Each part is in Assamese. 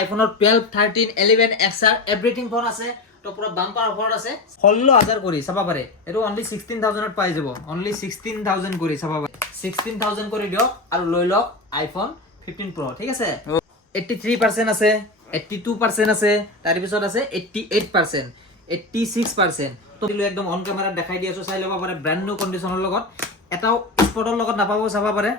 আইফোনৰ 12 13 11 XR এভৰিথিং ফোন আছে তো পুৰা বাম্পাৰ অফাৰ আছে 16000 কৰি চাবা পাৰে এটো অনলি 16000 ত পাই যাব অনলি 16000 কৰি চাবা পাৰে 16000 কৰি দিও আৰু লৈ লওক আইফোন 15 Pro ঠিক আছে 83% আছে 82% আছে তাৰ পিছত আছে 88% 86% তো দিলো একদম অন ক্যামেৰা দেখাই দি আছো চাই লবা পাৰে ব্ৰ্যান্ড নিউ কন্ডিশনৰ লগত এটাও স্পটৰ লগত নাপাবো চাবা পাৰে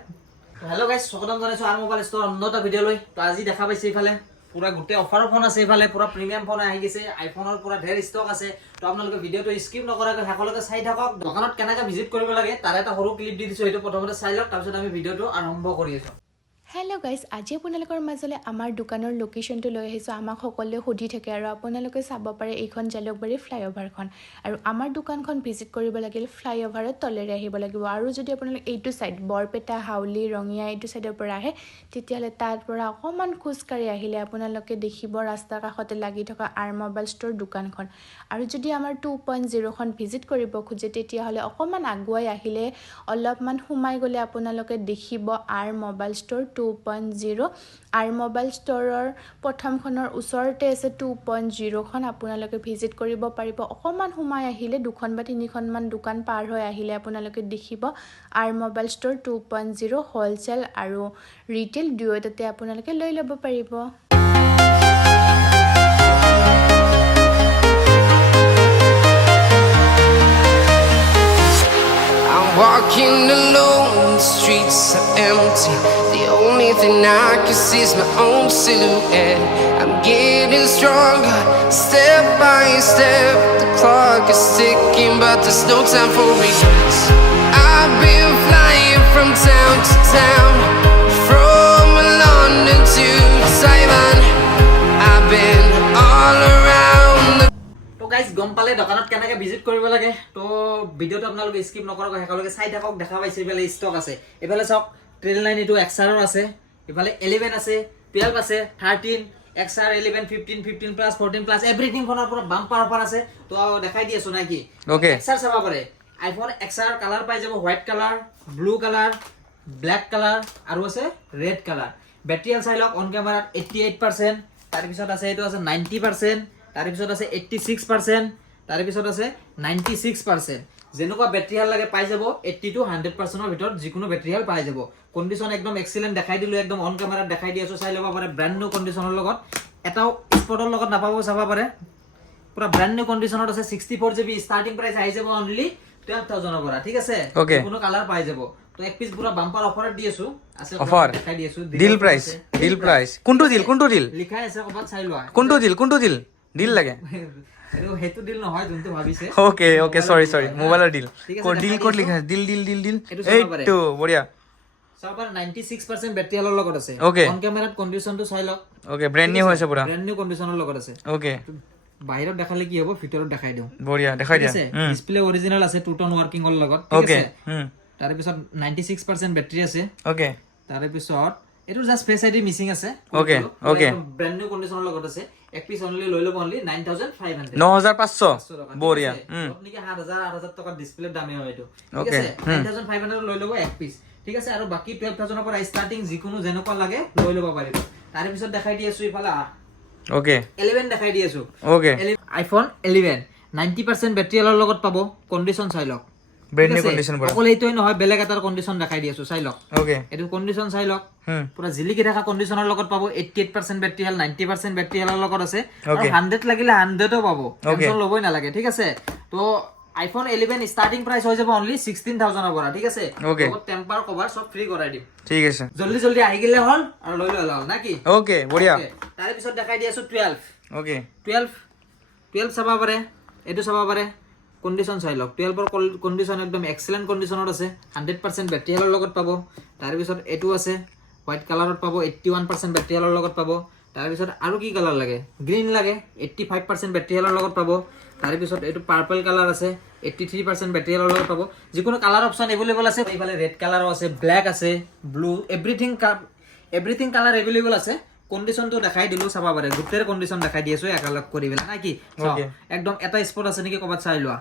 হেল্ল গাইস স্বাগতম জনাইছো আৰ মোবাইল ষ্টৰ অন্যটা ভিডিও লৈ তো আজি দেখা পাইছে ইফালে পুরা গুটে অফার ফোন আছে ইফালে পুরা প্রিমিয়াম ফোন আহি গেছে আইফোনৰ পুৰা ঢেৰ ষ্টক আছে তো আপোনালোকে ভিডিওটো স্কিপ নকৰাকৈ সকলোকে চাই থাকক দোকানত কেনেকৈ ভিজিট কৰিব লাগে তাৰ এটা সৰু ক্লিপ দি দিছো এটো প্ৰথমতে চাই লওক তাৰপিছত আমি ভিডিওটো আৰম্ভ কৰি আছো হেল্ল' গাইজ আজি আপোনালোকৰ মাজলৈ আমাৰ দোকানৰ লোকেশ্যনটো লৈ আহিছোঁ আমাক সকলোৱে সুধি থাকে আৰু আপোনালোকে চাব পাৰে এইখন জালুকবাৰী ফ্লাইঅভাৰখন আৰু আমাৰ দোকানখন ভিজিট কৰিব লাগিল ফ্লাইঅভাৰৰ তলেৰে আহিব লাগিব আৰু যদি আপোনালোকে এইটো ছাইড বৰপেটা হাউলি ৰঙিয়া এইটো ছাইডৰ পৰা আহে তেতিয়াহ'লে তাৰ পৰা অকণমান খোজকাঢ়ি আহিলে আপোনালোকে দেখিব ৰাস্তাৰ কাষতে লাগি থকা আৰ মোবাইল ষ্ট'ৰ দোকানখন আৰু যদি আমাৰ 2.0খন ভিজিট কৰিব খোজে তেতিয়াহ'লে অকণমান আগুৱাই আহিলে অলপমান সোমাই গ'লে আপোনালোকে দেখিব আৰ মোবাইল ষ্ট'ৰ 2.0 আৰ মোবাইল ষ্টৰৰ প্ৰথমখনৰ ওচৰতে আছে 2.0খন আপোনালোকে ভিজিট কৰিব পাৰিব অকণমান সোমাই আহিলে দুখন বা তিনিখনমান দোকান পাৰ হৈ আহিলে আপোনালোকে দেখিব আৰ মোবাইল ষ্টৰ 2.0 হোলচেল আৰু ৰিটেল দুয়োটাতে আপোনালোকে লৈ ল'ব পাৰিব Walking alone, the streets are empty. The only thing I can see is my own silhouette. I'm getting stronger, step by step. The clock is ticking, but there's no time for regrets. I've been flying from town to town, from London to Taiwan. I've been all around the guys গম পালে দোকানত কেনেকৈ ভিজিট কৰিব লাগে তো ভিডিওটো আপোনালোকে স্কিপ নকৰাকৈ হেকালৈকে চাই থাকক দেখা পাইছে ইফালে ষ্টক আছে ইফালে চাওক ট্ৰেইল লাইন এটো XR আছে ইফালে 11 আছে 12 আছে 13 XR 11 15 15 প্লাস 14 প্লাস এভৰিথিং ফোনৰ পৰা বাম্পাৰ অফাৰ আছে তো দেখাই দি আছো নাকি ওকে XR চাবা পাৰে আইফোন XR কালাৰ পাই যাব white colour blue colour black colour আৰু আছে ৰেড কালাৰ বেটাৰি হেলথ চাই লওক অন ক্যামেৰাত 88% তাৰ পিছত আছে এটো আছে 90% তাৰ পিছত আছে 86% তাৰ পিছত আছে 96% যেনেকুৱা বেটাৰি হেল লাগে পাই যাব 80 to 100% ৰ ভিতৰত যিকোনো বেটাৰি হেল পাই যাব কন্ডিশন একদম এক্সিলেন্ট দেখাই দিলো একদম অন ক্যামেৰাত দেখাই দি আছো চাই লবা পাৰে ব্ৰ্যান্ড নিউ কন্ডিশনৰ লগত এটাও স্পটৰ লগত নাপাবো চাবা পাৰে পুৰা ব্ৰ্যান্ড নিউ কন্ডিশনত আছে 64GB স্টাৰ্টিং প্ৰাইস আহি যাব অনলি 12000 ৰ পৰা ঠিক আছে কোনো কালাৰ পাই যাব তো এক পিস পুরা বাম্পার অফার দি আছো আছে অফার দেখাই দি আছো ডিল প্রাইস কোনটো ডিল লিখাই আছে কবাত চাই লোৱা কোনটো ডিল ডিল লাগে এটো হেতু ডিল নহয় যোনটো ভাবিছে ওকে সরি মোবাইলৰ ডিল ডিল কোড লিখা আছে ডিল এইটো বঢ়িয়া সবাৰ 96% ব্যাটাৰি হেলৰ লগত আছে অন ক্যামেৰাত কন্ডিশনটো চাই লওক ওকে ব্ৰ্যান্ড নিউ হৈছে পুৰা ব্ৰ্যান্ড নিউ কন্ডিশনৰ লগত আছে ওকে বাহিৰত দেখালে কি হ'ব ভিতৰত দেখাই দিও বঢ়িয়া দেখাই দিয়া ডিসপ্লে অৰিজিনাল আছে টু টোন ওয়াৰ্কিং ৰ লগত ঠিক আছে তাৰ পিছত 96% ব্যাটাৰি আছে ওকে তাৰ পিছত এটো জাস্ট ফেস আইডি মিসিং আছে ওকে ব্ৰ্যান্ড নিউ কন্ডিশনৰ লগত আছে এক পিস অনলি লৈ লব অনলি 9500 9500 বঢ়িয়া আপনি কি 7000 8000 টাকা ডিসপ্লে দামে হয় এটো ঠিক আছে 9500 লৈ লব এক পিস ঠিক আছে আৰু বাকি 12000 ৰ পৰা স্টাৰ্টিং যিকোনো যেনেকুৱা লাগে লৈ লব পাৰিব তাৰ পিছত দেখাই দি আছো ইফালে ওকে 11 দেখাই দি আছো ওকে আইফোন 11 90% ব্যাটাৰি হেলৰ লগত পাব কন্ডিশন চাই লওক ব্ৰ্যান্ড নিউ কন্ডিশন পুৰা অকল এইটোই নহয় বেলেগ এটাৰ কন্ডিশন দেখাই দি আছো চাই লওক ওকে এটো কন্ডিশন চাই লওক পুৰা জিলিকি থকা কন্ডিশনৰ লগত পাব 88% ব্যাটাৰি হেল 90% ব্যাটাৰি হেলৰ লগত আছে আৰু 100 লাগিলে 100ও পাব টেনশন লবই নালাগে ঠিক আছে তো আইফোন 11 স্টার্টিং প্রাইস হৈ যাব অনলি 16000 ৰ পৰা ঠিক আছে লগত টেম্পাৰ কভাৰ সব ফ্ৰী কৰাই দিম ঠিক আছে জলদি আহি গিলে হল আৰু লৈ লল নাকি ওকে বঢ়িয়া তাৰ পিছত দেখাই দি আছো 12 ওকে 12 চাবা পাৰে এটো চাবা পাৰে কন্ডিশন চাই লওক 12 ৰ কন্ডিশন একদম এক্সেলেন্ট কন্ডিশনত আছে 100% ব্যাটাৰি হেলৰ লগত পাব তাৰ পিছত এটো আছে হোৱাইট কালাৰত পাব 81% ব্যাটাৰি হেলৰ লগত পাব তাৰ পিছত আৰু কি কালাৰ লাগে গ্ৰীন লাগে 85% ব্যাটাৰি হেলৰ লগত পাব তাৰ পিছত এটো পাৰ্পল কালাৰ আছে 83% ব্যাটাৰি হেলৰ লগত পাব যিকোনো কালার অপশন अवेलेबल আছে এইফালে রেড কালারও আছে ব্ল্যাক আছে ব্লু এভরিথিং কালার अवेलेबल আছে কন্ডিশনটো দেখাই দিলো চাবা পাৰে গুটেৰ কন্ডিশন দেখাই দি আছো একালক কৰি বেলা নাকি একদম এটা স্পট আছে নেকি কবাত চাই লোৱা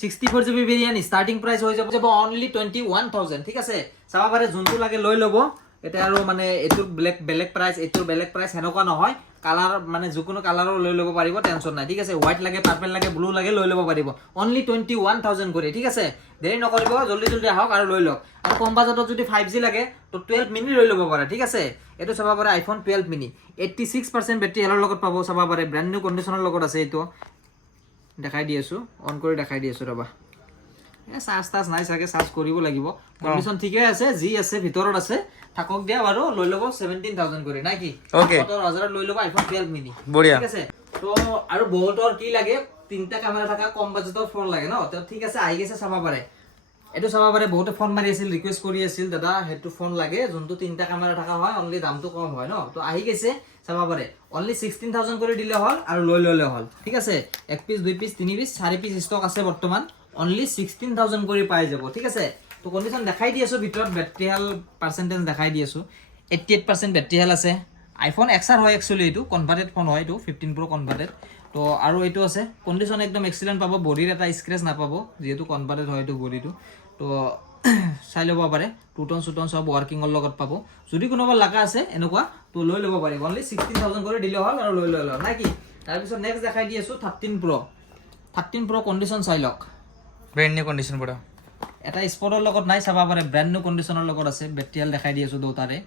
64GB ভেৰিয়েন্ট স্টাৰ্টিং প্ৰাইস হৈ যাব অনলি 21000 ঠিক আছে চাবা পাৰে যোনটো লাগে লৈ লব এটা আৰু মানে এইটো বেলেগ প্ৰাইস এইটো বেলেগ প্ৰাইস হেনকা নহয় কালাৰ মানে যিকোনো কালাৰৰ লৈ ল'ব পাৰিব টেনচন নাই ঠিক আছে হোৱাইট লাগে পাৰ্পল লাগে ব্লু লাগে লৈ ল'ব পাৰিব অনলি 21000 কৰি ঠিক আছে দেৰি নকৰিব জলদি আহক আৰু লৈ লওক আৰু কম বাজেটত যদি 5G লাগে তো 12 মিনি লৈ ল'ব পাৰে ঠিক আছে এটো চাবা পাৰে আইফোন 12 মিনি 86% বেটাৰি হেলৰ লগত পাব চাবা পাৰে ব্ৰ্যান্ড নিউ কন্ডিশনৰ লগত আছে এটো দেখাই দি আছো অন কৰি দেখাই দি আছো ৰবা চাৰ্জ নাই চাগে চাৰ্জ কৰিব লাগিব কন্ডিশন ঠিকে আছে জি আছে ভিতৰত আছে থাকক দিয়া বাৰু লৈ ল'ব 17000 কৰি নাই কি 17000 লৈ ল'ব আইফোন 12 মিনি ঠিক আছে তো আৰু বহুতৰ কি লাগে তিনটা ক্যামেৰা থাকা কম বাজেটৰ ফোন লাগে ন তো ঠিক আছে আহি গেছে চাবা পাৰে এটো চাবা পাৰে বহুতে ফোন মাৰি আছিল ৰিকুৱেষ্ট কৰি আছিল দাদা হেতু ফোন লাগে যোনটো তিনটা ক্যামেৰা থাকা হয় অনলি দামটো কম হয় ন তো আহি গেছে চাবা পাৰে অনলি 16000 কৰি দিলে হল আৰু লৈ ললে হল ঠিক আছে এক পিস দুই পিস তিনি পিস চাৰি পিস ষ্টক আছে বৰ্তমান অনলি 16000 কৰি পাই যাব ঠিক আছে তো কন্ডিশন দেখাই দি আছো ভিতৰত ব্যাটাৰি হেল পাৰ্সেন্টেজ দেখাই দি আছো 88% ব্যাটাৰি হেল আছে আইফোন XR হয় একচুয়ালি এটো কনভাৰ্টেড ফোন হয় এটো 15 Pro কনভাৰ্টেড তো আৰু এটো আছে কন্ডিশন একদম এক্সিলেন্ট পাবো বডিৰ এটা স্ক্ৰ্যাচ না পাবো যেহেতু কনভাৰ্টেড হয় এটো বডিটো তো চাই ল'ব পাৰে টুটন সুটন সব ওয়াৰ্কিংৰ লগত পাবো যদি কোনোবা লাগা আছে এনেকুৱা তো লৈ ল'ব পাৰিব অনলি 16000 কৰি দিলে হল আৰু লৈ ল'ল নাই কি তাৰ পিছত নেক্সট দেখাই দি আছো 13 Pro কন্ডিশন চাই লওক ব্র্যান্ড নিউ কন্ডিশন পুরা এটা স্পটৰ লগত নাই চাবা পাৰে ব্ৰ্যান্ড নিউ কন্ডিশনৰ লগত আছে ব্যাটাৰি হেল দেখাই দি আছো দুটাৰে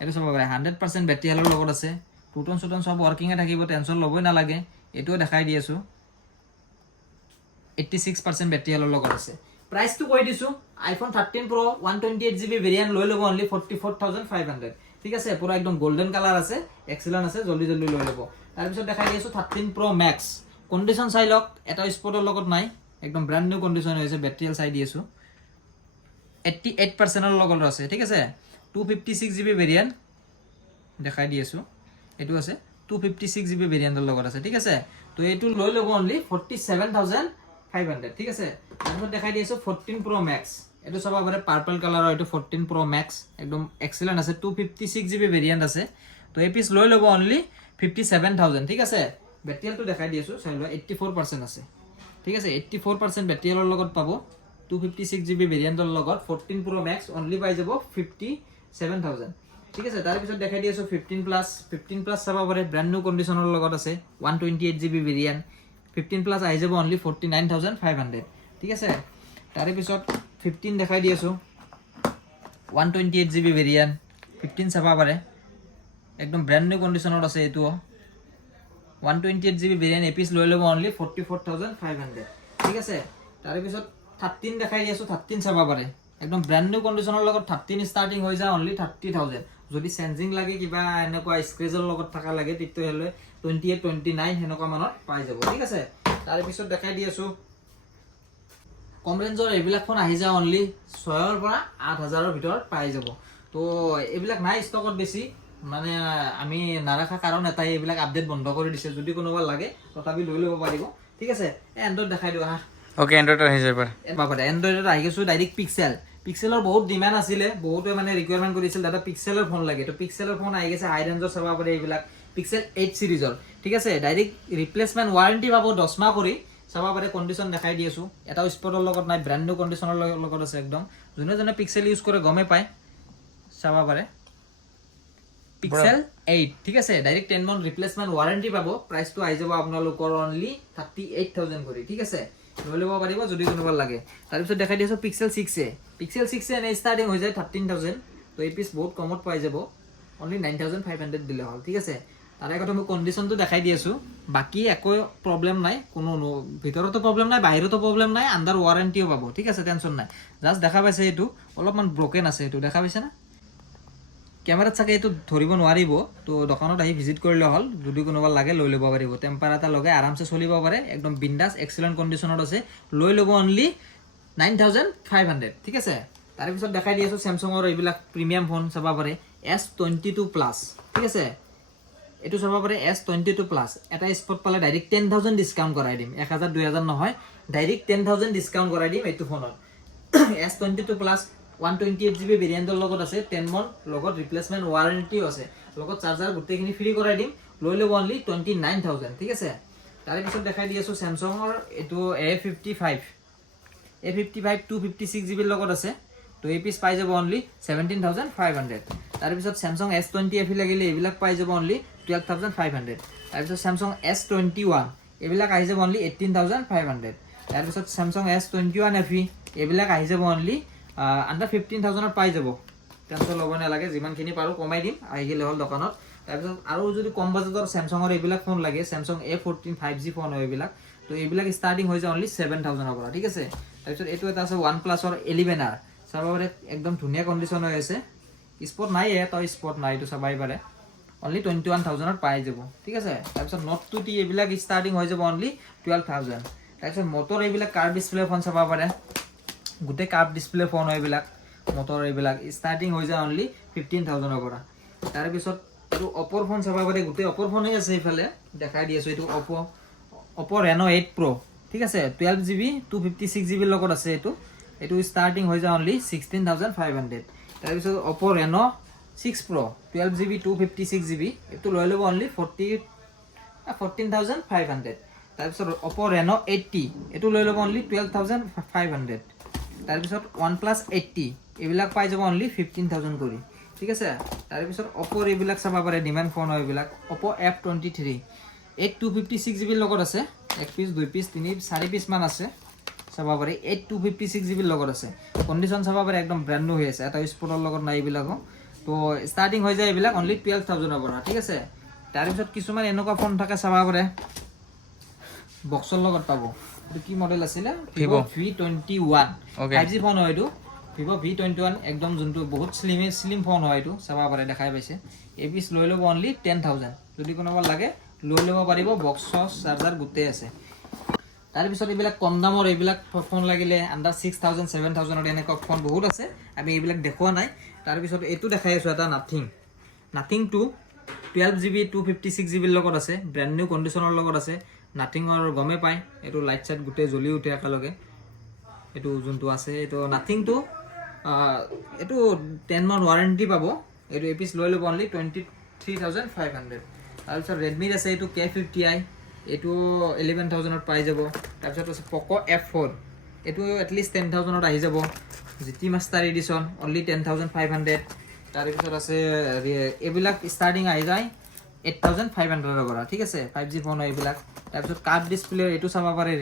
এটো চাবা পাৰে 100% ব্যাটাৰি হেলৰ লগত আছে টুটন সুটন সব ওয়ার্কিং এ থাকিব টেনশন লবই না লাগে এটো দেখাই দি আছো 86% ব্যাটাৰি হেলৰ লগত আছে প্ৰাইস তো কৈ দিছো আইফোন 13 Pro 128GB ভেৰিয়েন্ট লৈ ল'ব অনলি 44500 ঠিক আছে পুৰা একদম গোল্ডেন কালাৰ আছে এক্সেলেন্ট আছে জলদি লৈ ল'ব তাৰ পিছত দেখাই দি আছো 13 Pro Max কন্ডিশন চাই লওক এটা স্পটৰ লগত নাই একদম ব্ৰ্যান্ড নিউ কন্ডিশন হৈছে ব্যাটাৰি হেল চাই দি আছো 88% ৰ লগত আছে ঠিক আছে 256GB ভেৰিয়েন্ট দেখাই দি আছো এটো আছে 256GB ভেৰিয়েন্টৰ লগত আছে ঠিক আছে তো এটো লৈ ল'ব অনলি 47500 ঠিক আছে তাৰপিছত দেখাই দি আছো 14 Pro Max এটো চাবা পাৰে পাৰ্পল কালাৰৰ এটো 14 Pro Max একদম এক্সেলেন্ট আছে 256GB ভেৰিয়েন্ট আছে তো এই পিস লৈ ল'ব অনলি 57000 ঠিক আছে ব্যাটাৰি হেলটো দেখাই দি আছো চাই ল 84% আছে ঠিক আছে 84% ব্যাটাৰি হেলৰ লগত পাব 256GB ভেৰিয়েন্টৰ লগত 14 Pro Max অনলি পাই যাব 57000 ঠিক আছে তাৰ পিছত দেখাই দি আছো 15 প্লাস চাবা পাৰে ব্ৰ্যান্ড নিউ কন্ডিশনৰ লগত আছে 128GB ভেৰিয়েন্ট 15 প্লাস আহি যাব অনলি 49500 ঠিক আছে তাৰ পিছত 15 দেখাই দি আছো 128GB ভেৰিয়েন্ট 15 চাবা পাৰে একদম ব্ৰ্যান্ড নিউ কন্ডিশনত আছে এটো 128GB ভেৰিয়েন্ট এপিস লৈ ল'ব অনলি 44500 ঠিক আছে তাৰ পিছত 13 দেখাই দি আছো 13 চাবা পাৰে একদম ব্ৰ্যান্ড নিউ কন্ডিশনৰ লগত 13 স্টাৰ্টিং হৈ যায় অনলি 30000 যদি চেঞ্জিং লাগে কিবা এনেকুৱা স্ক্ৰেচৰ লগত থাকা লাগে তেতিয়া হলে 28 29 হেনকা মানত পাই যাব ঠিক আছে তাৰ পিছত দেখাই দি আছো কম ৰেঞ্জৰ এইবিলাক ফোন আহি যায় অনলি 6 ৰ পৰা 8000 ৰ ভিতৰত পাই যাব তো এইবিলাক নাই ষ্টকত বেছি মানে আমি নাৰাখা কাৰণ এটাই এইবিলাক আপডেট বন্ধ কৰি দিছে যদি কোনোবা লাগে তথাপি লৈ ল'ব পাৰিব ঠিক আছে এন্ড্ৰইড দেখাই দিও হা ওকে এন্ড্ৰয়েড আহি যায় পাৰে বাবা এন্ড্ৰইডত আহি গেছো ডাইৰেক্ট পিক্সেলৰ বহুত ডিমান্ড আছিলে বহুতে মানে ৰিকোয়াৰমেন্ট কৰিছিল দাদা পিক্সেলৰ ফোন লাগে তো পিক্সেলৰ ফোন আহি গেছে হাই ৰেঞ্জৰ চাবা পাৰে এইবিলাক পিক্সেল 8 সিৰিজৰ ঠিক আছে ডাইৰেক্ট ৰিপ্লেসমেন্ট ওয়াৰেন্টি পাব 10 মাহ কৰি চাবা পাৰে কন্ডিশন দেখাই দি আছো এটা স্পটৰ লগত নাই ব্ৰ্যান্ড নিউ কন্ডিশনৰ লগত আছে একদম যোনে পিক্সেল ইউজ কৰে গমে পায় চাবা পাৰে পিক্সেল 8 ঠিক আছে ডাইৰেক্ট 10 মান্থ ৰিপ্লেসমেন্ট ওয়াৰেন্টি পাব প্ৰাইসটো আহি যাব আপোনালোকৰ অনলি 38000 কৰি ঠিক আছে লৈ ল'ব পাৰিব যদি কোনোবা লাগে তাৰ পিছত দেখাই দিছো পিক্সেল 6 এনে স্টার্টিং হৈ যায় 13000 তো এই পিস বহুত কমত পাই যাব অনলি 9500 দিলে হল ঠিক আছে তাৰে কথা মই কন্ডিশনটো দেখাই দি আছো বাকি একো প্ৰবলেম নাই কোনো ভিতৰতো প্ৰবলেম নাই বাহিৰতো প্ৰবলেম নাই আন্ডাৰ ওয়ারেন্টিও পাব ঠিক আছে টেনশন নাই জাস্ট দেখা পাইছে এটো অলপমান ব্ৰোকেন আছে এটো দেখা পাইছে না ক্যামেৰাত চাগে এটো ধৰিব নোৱাৰিব তো দোকানত আহি ভিজিট কৰিলে হল যদি কোনোবা লাগে লৈ ল'ব পাৰিব টেম্পাৰ এটা লগাই আৰামছে চলিব পাৰে একদম বিন্দাস এক্সেলেন্ট কন্ডিশনত আছে লৈ ল'ব অনলি 9500 ঠিক আছে তাৰ পিছত দেখাই দি আছো স্যামসাঙৰ এইবিলাক প্ৰিমিয়াম ফোন চাবা পাৰে S22 প্লাস ঠিক আছে এটো চাবা পাৰে S22 প্লাস এটা স্পট পালে ডাইৰেক্ট 10000 ডিসকাউন্ট কৰাই দিম 1000 2000 নহয় ডাইৰেক্ট 10000 ডিসকাউন্ট কৰাই দিম এইটো ফোনত S22 প্লাস 128GB ভেৰিয়েন্টৰ লগত আছে 10 মান্থ লগত ৰিপ্লেসমেন্ট ওয়াৰেন্টিও আছে লগত চাৰ্জাৰ গুটেখিনি ফ্ৰী কৰাই দিম লৈ ল'ব অনলি 29000 ঠিক আছে তাৰ পিছত দেখাই দি আছো স্যামসাঙৰ এটো A55 256GB লগত আছে তো এই পিস পাই যাব অনলি 17,500 তাৰপিছত Samsung S20 FE লাগিলে এইবিলাক পাই যাব অনলি 12,500 তাৰপিছত Samsung S21 এইবিলাক আহি যাব অনলি 18,500 তাৰপিছত Samsung S21 FE এইবিলাক আহি যাব অনলি আন্ডাৰ 15,000 ত পাই যাব টেনচন ল'ব নালাগে যিমানখিনি পাৰো কমাই দিম আহি গেলে হ'ল দোকানত তাৰপিছত আৰু যদি কম বাজেটৰ Samsungৰ এইবিলাক ফোন লাগে Samsung A14 5G ফোন হয় এইবিলাক তো এইবিলাক ষ্টাৰ্টিং হৈ যায় অনলি 7,000 ৰ পৰা ঠিক আছে তাৰপিছত এইটো এটা আছে OnePlus-ৰ 11R চাব পাৰে একদম ধুনীয়া কণ্ডিশ্যন হৈ আছে স্পট নাই তই স্পট নাই তো চাবাই পাৰে অনলি 21,000 ত পাই যাব ঠিক আছে তাৰপিছত Note 2T এইবিলাক ষ্টাৰ্টিং হৈ যাব অনলি 12,000 তাৰপিছত মোটৰ এইবিলাক কাৰ্ভ ডিসপ্লে ফোন চাব পাৰে গোটে কাৰ্ভ ডিসপ্লে ফোন হয় এইবিলাক মোটৰ এইবিলাক ষ্টাৰ্টিং হৈ যায় অনলি 15,000 ৰ পৰা তাৰপিছত এইটো Oppo ফোন চাব পাৰে গোটে Oppo ফোনে আছে ইফালে দেখাই দি আছো এইটো Oppo Reno 8 Pro ঠিক আছে 12GB 256GB লগত আছে এইটো ষ্টাৰ্টিং হৈ যায় অনলি 16,500 তাৰপিছত Oppo Reno 6 Pro 12GB 256GB এইটো লৈ ল'ব অনলি 14,500 তাৰপিছত Oppo Reno 80 এইটো লৈ ল'ব অনলি 12,500 তাৰপিছত OnePlus 80 এইবিলাক পাই যাব অনলি 15,000 কৰি ঠিক আছে তাৰপিছত Oppo এইবিলাক চাব পাৰে ডিমান্ড ফোন হয় এইবিলাক Oppo F23 256GB লগত আছে এক পিস দুই পিস তিনি চাৰি পিস মান আছে চাব পাৰে 256GB লগত আছে কন্ডিশন চাব পাৰে একদম ব্ৰ্যান্ড নিউ হৈ আছে এটা স্পটৰ লগত নাই এইবিলাক তো ষ্টাৰ্টিং হৈ যায় এইবিলাক অনলি 12,000 ৰ পৰা ঠিক আছে তাৰপিছত কিছুমান এনেকুৱা ফোন থাকে চাব পাৰে বক্সৰ লগত পাব এইটো কি মডেল আছিল Vivo V21 5G ফোন হয় এইটো Vivo V21 একদম যোনটো বহুত স্লিম ফোন হয় এইটো চাব পাৰে দেখাই পাইছে এই পিস লৈ ল'ব অনলি 10,000 যদি কোনোবা লাগে লৈ ল'ব পাৰিব বক্স চাৰ্জাৰ গুটে আছে তাৰপিছত এইবিলাক কম দামৰ এইবিলাক ফোন লাগিলে আন্ডাৰ 6,000 7,000 ৰ এনেকুৱা ফোন বহুত আছে আমি এইবিলাক দেখুৱা নাই তাৰপিছত এইটো দেখাই আছো এটা Nothing 2 12GB 256GB লগত আছে ব্র্যান্ড নিউ কন্ডিশনৰ লগত আছে নাথিংৰ গমে পায় এইটো লাইট চাইট গুটে জ্বলি উঠে একেলগে এইটো যোনটো আছে এইটো Nothing 2 এইটো 10 মান ওয়াৰেন্টি পাব এইটো এপিস লৈ ল'ব অনলি 23,500 তাৰপিছত Redmi আছে এইটো K50i এইটো 11,000 ত পাই যাব তাৰপিছত আছে Poco F4 এইটো এটলিষ্ট 10,000 ত আহি যাব GT Master Edition অনলি 10,500 তাৰপিছত আছে এইবিলাক ষ্টাৰ্টিং আহি যায় 8,500 ৰ পৰা ঠিক আছে 5G ফোন হয় এইবিলাক তাৰপিছত কাৰ্ভ ডিসপ্লে এইটো চাব পাৰে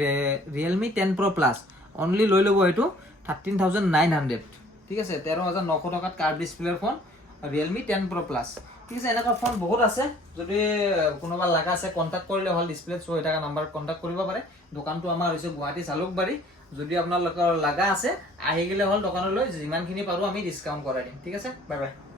Realme 10 Pro Plus অনলি লৈ ল'ব এইটো 13,900 ঠিক আছে 13,900 টকাত curve ডিসপ্লেৰ phone Realme 10 Pro Plus ঠিক আছে এনেকুৱা ফোন বহুত আছে যদি কোনোবা লাগা আছে কন্টাক্ট কৰিলে হল ডিসপ্লে শো হৈ থকা নাম্বাৰত কন্টাক্ট কৰিব পাৰে দোকানটো আমাৰ হৈছে গুৱাহাটী চালুকবাৰী যদি আপোনালোকৰ লাগা আছে আহি গলে হল দোকানলৈ যিমানখিনি পাৰো আমি ডিসকাউন্ট কৰাই দিম ঠিক আছে বাই বাই